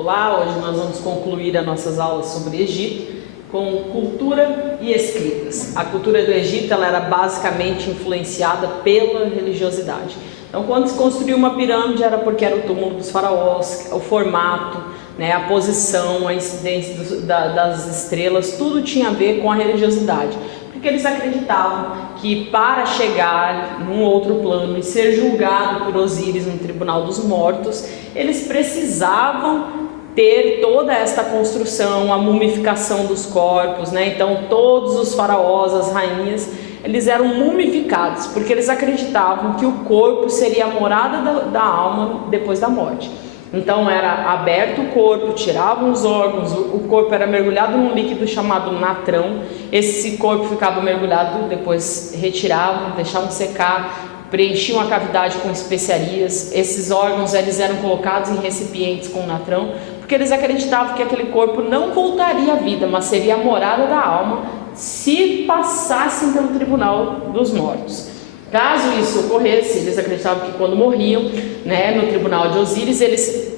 Olá, hoje nós vamos concluir as nossas aulas sobre Egito com cultura e escritas. A cultura do Egito ela era basicamente influenciada pela religiosidade. Então, quando se construiu uma pirâmide era porque era o túmulo dos faraós, o formato, a posição, a incidência das estrelas, tudo tinha a ver com a religiosidade. Porque eles acreditavam que para chegar num outro plano e ser julgado por Osíris no Tribunal dos Mortos, eles precisavam ter toda esta construção, a mumificação dos corpos, Então todos os faraós, as rainhas, eles eram mumificados, porque eles acreditavam que o corpo seria a morada da alma depois da morte. Então era aberto o corpo, tiravam os órgãos, o corpo era mergulhado num líquido chamado natrão, esse corpo ficava mergulhado, depois retiravam, deixavam secar, preenchiam a cavidade com especiarias, esses órgãos eles eram colocados em recipientes com natrão, porque eles acreditavam que aquele corpo não voltaria à vida, mas seria a morada da alma se passassem pelo Tribunal dos Mortos. Caso isso ocorresse, eles acreditavam que quando morriam, no Tribunal de Osíris,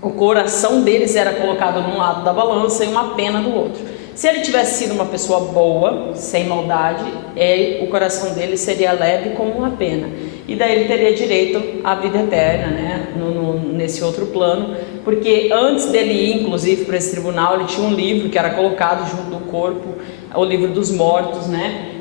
o coração deles era colocado num lado da balança e uma pena do outro. Se ele tivesse sido uma pessoa boa, sem maldade, o coração dele seria leve como uma pena. E daí ele teria direito à vida eterna, nesse outro plano, porque antes dele ir, inclusive, para esse tribunal, ele tinha um livro que era colocado junto do corpo, o livro dos mortos,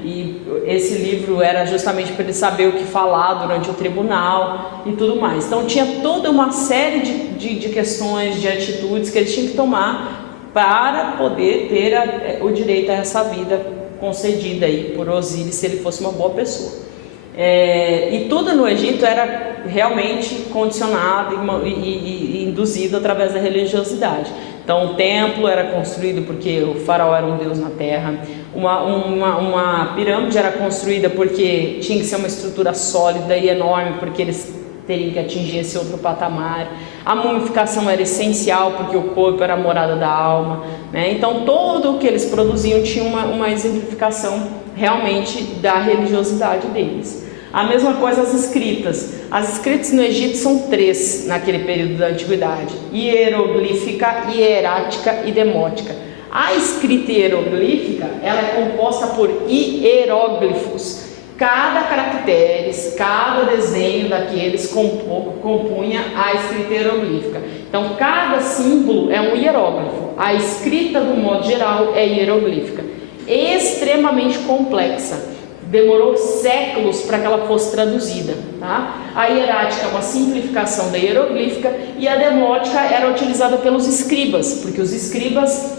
E esse livro era justamente para ele saber o que falar durante o tribunal e tudo mais. Então tinha toda uma série de questões, de atitudes que ele tinha que tomar para poder ter o direito a essa vida concedida aí por Osíris, se ele fosse uma boa pessoa. E tudo no Egito era realmente condicionado e induzido através da religiosidade. Então o templo era construído porque o faraó era um deus na terra, uma pirâmide era construída porque tinha que ser uma estrutura sólida e enorme, porque eles teriam que atingir esse outro patamar. A mumificação era essencial porque o corpo era a morada da alma, Então todo o que eles produziam tinha uma exemplificação realmente da religiosidade deles. A mesma coisa as escritas. As escritas no Egito são 3 naquele período da antiguidade: hieroglífica, hierática e demótica. A escrita hieroglífica ela é composta por hieróglifos. Cada caractere, cada desenho daqueles compunha a escrita hieroglífica. Então cada símbolo é um hieróglifo. A escrita, do modo geral, é hieroglífica, extremamente complexa. Demorou séculos para que ela fosse traduzida, A hierática é uma simplificação da hieroglífica e a demótica era utilizada pelos escribas, porque os escribas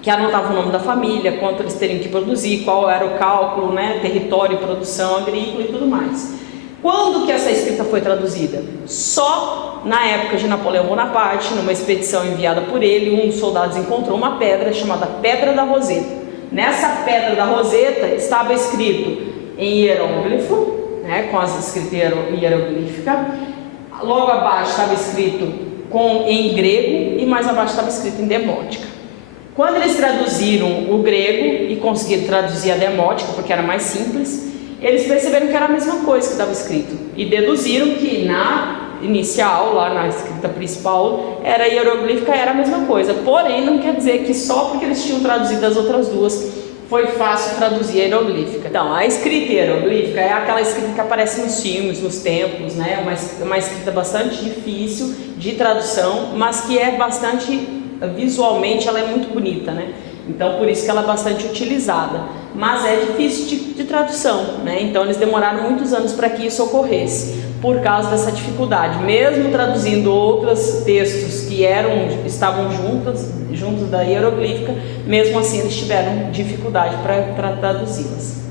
que anotavam o nome da família, quanto eles teriam que produzir, qual era o cálculo, território, produção agrícola e tudo mais. Quando que essa escrita foi traduzida? Só na época de Napoleão Bonaparte, numa expedição enviada por ele, um dos soldados encontrou uma pedra chamada Pedra da Roseta. Nessa Pedra da Roseta estava escrito em hieróglifo, com as escritas hieroglíficas. Logo abaixo estava escrito em grego e mais abaixo estava escrito em demótica. Quando eles traduziram o grego e conseguiram traduzir a demótica, porque era mais simples, eles perceberam que era a mesma coisa que estava escrito e deduziram que na inicial, lá na escrita principal, era hieroglífica, era a mesma coisa. Porém, não quer dizer que só porque eles tinham traduzido as outras duas foi fácil traduzir a hieroglífica. Então, a escrita hieroglífica é aquela escrita que aparece nos filmes, nos templos, uma escrita bastante difícil de tradução, mas que é bastante, visualmente, ela é muito bonita, Então, por isso que ela é bastante utilizada, mas é difícil de tradução, Então, eles demoraram muitos anos para que isso ocorresse, por causa dessa dificuldade. Mesmo traduzindo outros textos que estavam juntos da hieroglífica, mesmo assim eles tiveram dificuldade para traduzi-las.